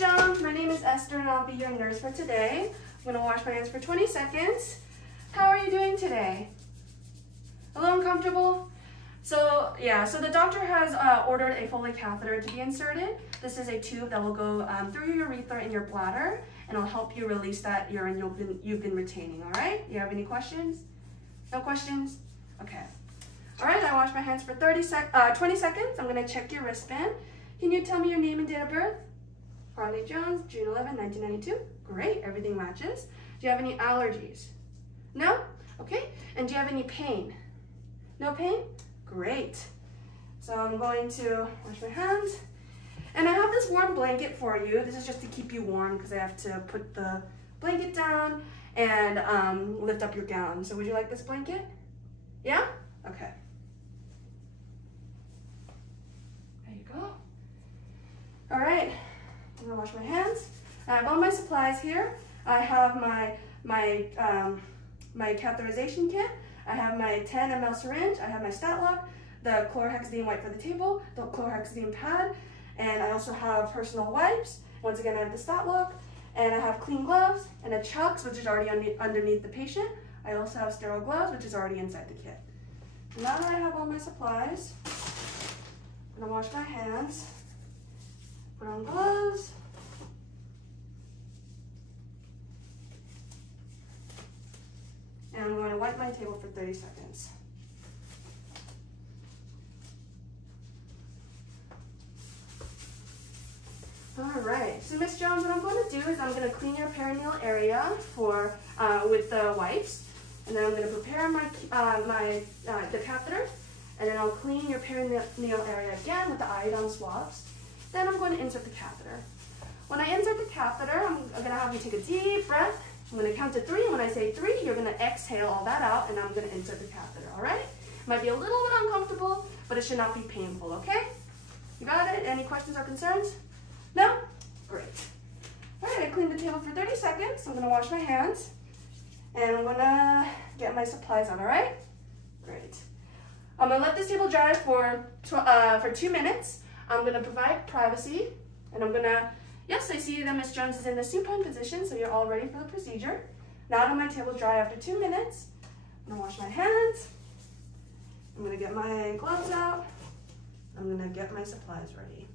Jones, my name is Esther and I'll be your nurse for today. I'm gonna wash my hands for 20 seconds. How are you doing today? A little uncomfortable? So the doctor has ordered a Foley catheter to be inserted. This is a tube that will go through your urethra and your bladder, and it'll help you release that urine you've been retaining, all right? You have any questions? No questions? Okay. All right, I washed my hands for 20 seconds. I'm gonna check your wristband. Can you tell me your name and date of birth? Farley Jones, June 11, 1992. Great, everything matches. Do you have any allergies? No? Okay, and do you have any pain? No pain? Great. So I'm going to wash my hands. And I have this warm blanket for you. This is just to keep you warm because I have to put the blanket down and lift up your gown. So would you like this blanket? Yeah? Okay. There you go. All right, I'm gonna wash my hands. I have all my supplies here. I have my catheterization kit. I have my 10 ml syringe. I have my stat lock, the chlorhexidine wipe for the table, the chlorhexidine pad, and I also have personal wipes. Once again, I have the stat lock, and I have clean gloves and a chucks, which is already underneath the patient. I also have sterile gloves, which is already inside the kit. Now that I have all my supplies, I'm gonna wash my hands, put on gloves, and I'm going to wipe my table for 30 seconds. All right, so Miss Jones, what I'm going to do is I'm going to clean your perineal area with the wipes, and then I'm going to prepare the catheter, and then I'll clean your perineal area again with the iodine swabs. Then I'm going to insert the catheter. When I insert the catheter, I'm going to have you take a deep breath. I'm going to count to 3, and when I say 3, you're going to exhale all that out, and I'm going to insert the catheter, all right? It might be a little bit uncomfortable, but it should not be painful, okay? You got it? Any questions or concerns? No? Great. All right, I cleaned the table for 30 seconds. I'm going to wash my hands, and I'm going to get my supplies out, all right? Great. I'm going to let this table dry for 2 minutes. I'm going to provide privacy, and I'm going to, yes, I see that Ms. Jones is in the supine position, so you're all ready for the procedure. Now that my table's dry after 2 minutes, I'm going to wash my hands. I'm going to get my gloves out. I'm going to get my supplies ready.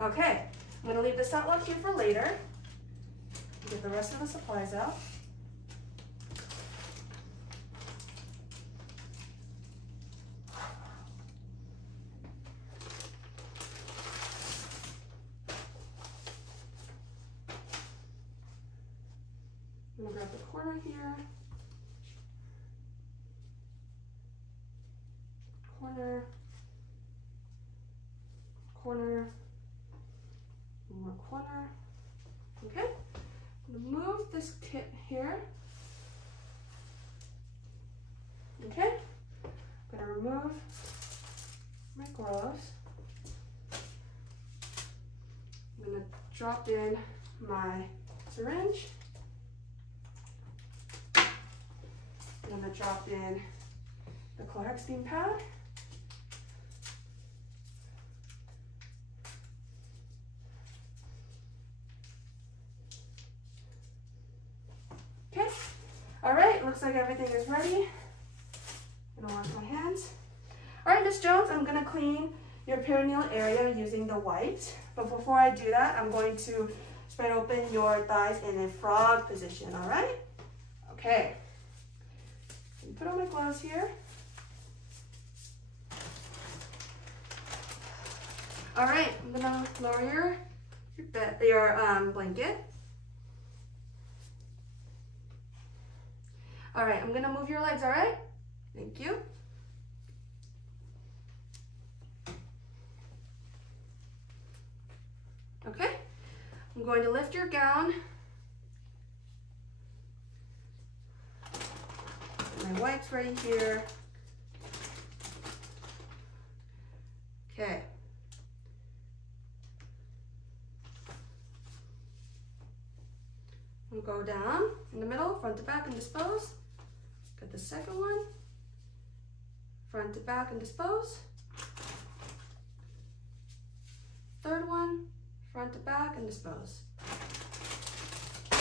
Okay, I'm going to leave the stat lock here for later. Get the rest of the supplies out. I'm going to grab the corner here. Corner. Corner. More corner. Okay. I'm going to move this kit here. Okay. I'm going to remove my gloves. I'm going to drop in my syringe. I'm going to drop in the chlorhexidine pad. Okay, all right, looks like everything is ready. I'm gonna wash my hands. All right, Miss Jones, I'm gonna clean your perineal area using the wipes. But before I do that, I'm going to spread open your thighs in a frog position, all right? Okay. Put on my gloves here. All right, I'm gonna lower your blanket. All right, I'm gonna move your legs, all right? Thank you. Okay, I'm going to lift your gown. My wipes right here. Okay. We'll go down in the middle, front to back, and dispose. Get the second one. front to back and dispose. Third one, front to back and dispose. All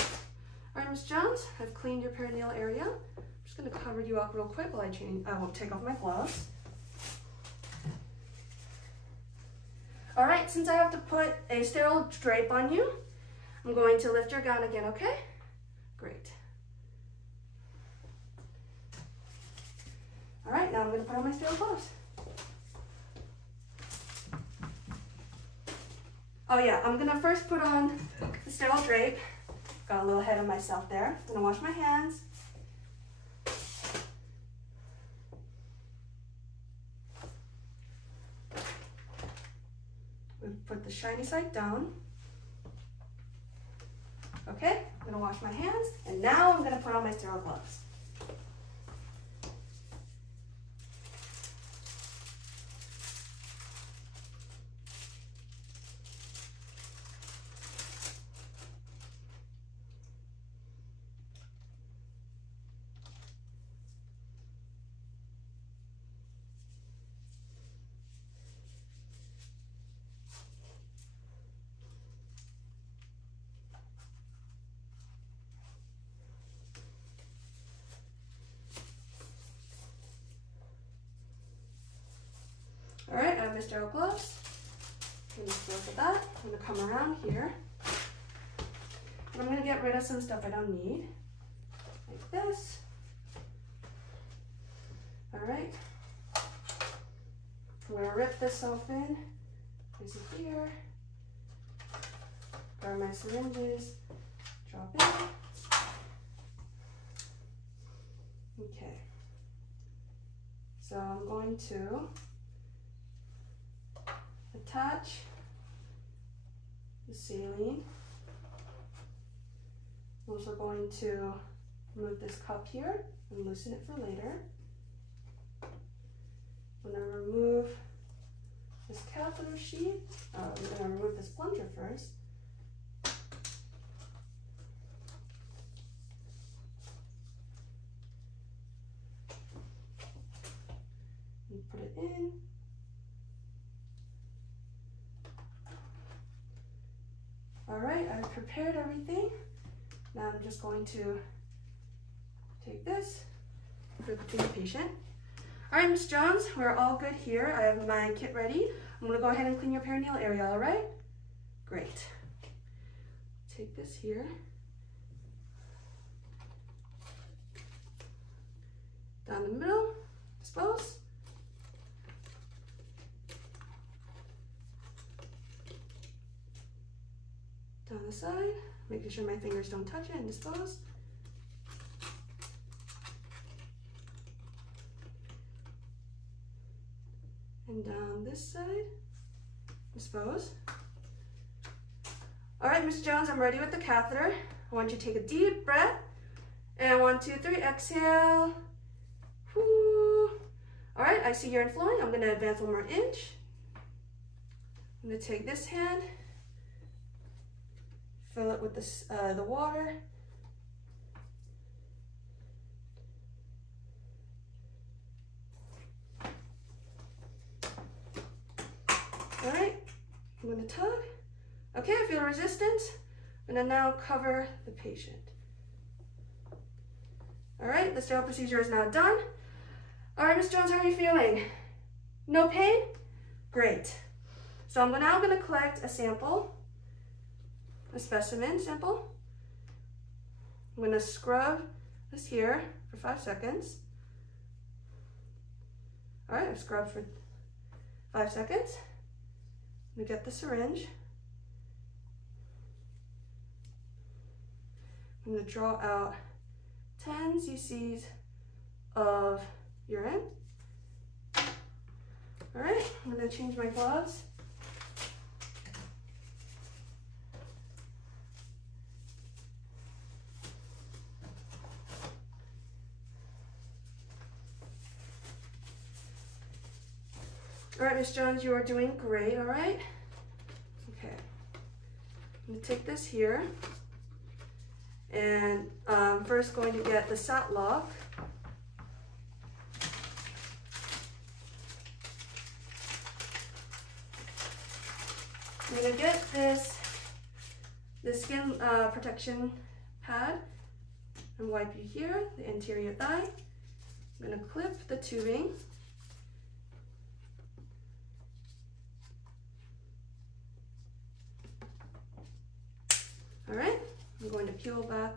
right, Ms. Jones, I've cleaned your perineal area. I'm just gonna cover you up real quick while I will take off my gloves. All right, since I have to put a sterile drape on you, I'm going to lift your gown again, okay? Great. All right, now I'm gonna put on my sterile gloves. Oh yeah, I'm gonna first put on the sterile drape. Got a little ahead of myself there. I'm gonna wash my hands. We put the shiny side down. Okay, I'm gonna wash my hands, and now I'm gonna put on my sterile gloves. All right, I have my sterile gloves. I'm gonna look at that. I'm gonna come around here. And I'm gonna get rid of some stuff I don't need, like this. All right. I'm gonna rip this open. Place it here. Grab my syringes. Drop in. Okay. So I'm going to attach the saline. I'm also going to remove this cup here and loosen it for later. I'm going to remove this catheter sheath. I'm going to remove this plunger first. And put it in. All right, I've prepared everything. Now I'm just going to take this, put it between the patient. All right, Ms. Jones, we're all good here. I have my kit ready. I'm gonna go ahead and clean your perineal area, all right? Great. Take this here. Down the middle, dispose. Down the side, making sure my fingers don't touch it, and dispose. And down this side, dispose. All right, Ms. Jones, I'm ready with the catheter. I want you to take a deep breath. And 1, 2, 3, exhale. Whoo. All right, I see urine flowing. I'm gonna advance 1 more inch. I'm gonna take this hand, fill it with the water. All right, I'm gonna tug. Okay, I feel resistance. I'm gonna now cover the patient. All right, the sterile procedure is now done. All right, Ms. Jones, how are you feeling? No pain? Great. So I'm now gonna collect a sample, a specimen sample. I'm gonna scrub this here for 5 seconds. All right, I've scrubbed for 5 seconds. I'm gonna get the syringe. I'm gonna draw out 10 cc's of urine. All right, I'm gonna change my gloves. All right, Ms. Jones, you are doing great, all right? Okay, I'm gonna take this here, and I'm first going to get the sat lock. I'm gonna get this skin protection pad and wipe you here, the anterior thigh. I'm gonna clip the tubing. All right, I'm going to peel back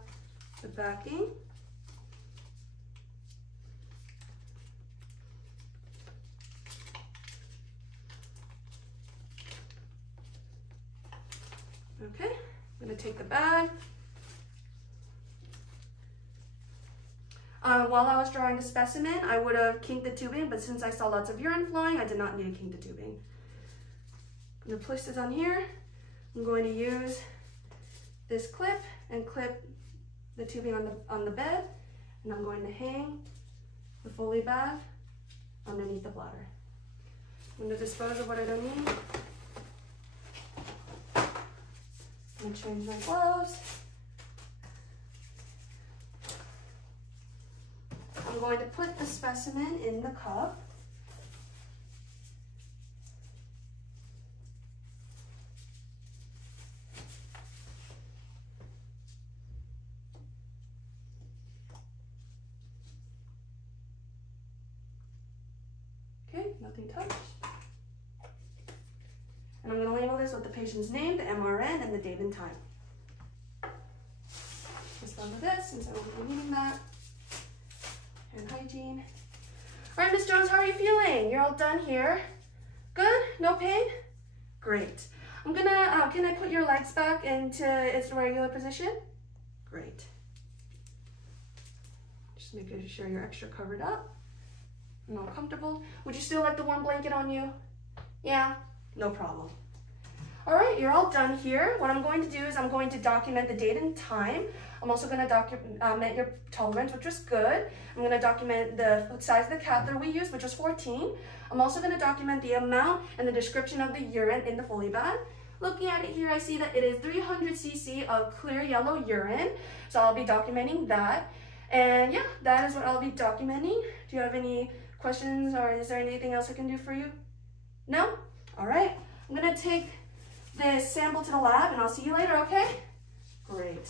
the backing. Okay, I'm gonna take the bag. While I was drawing the specimen, I would have kinked the tubing, but since I saw lots of urine flowing, I did not need to kink the tubing. I'm gonna place this on here. I'm going to use this clip and clip the tubing on the bed, and I'm going to hang the Foley bag underneath the bladder. I'm going to dispose of what I don't need. I'm going to change my gloves. I'm going to put the specimen in the cup. Okay, nothing touched. And I'm going to label this with the patient's name, the MRN, and the date and time. Dispose of this since I won't be needing that. And hygiene. All right, Miss Jones, how are you feeling? You're all done here. Good? No pain? Great. I'm gonna, can I put your legs back into its regular position? Great. Just making sure you're extra covered up and all comfortable. Would you still like the warm blanket on you? Yeah? No problem. All right, you're all done here. What I'm going to do is I'm going to document the date and time. I'm also going to document your tolerance, which was good. I'm going to document the size of the catheter we used, which was 14. I'm also going to document the amount and the description of the urine in the Foley bag. Looking at it here, I see that it is 300 cc of clear yellow urine. So I'll be documenting that. And yeah, that is what I'll be documenting. Do you have any questions, or is there anything else I can do for you? No? All right. I'm going to take this sample to the lab and I'll see you later, okay? Great.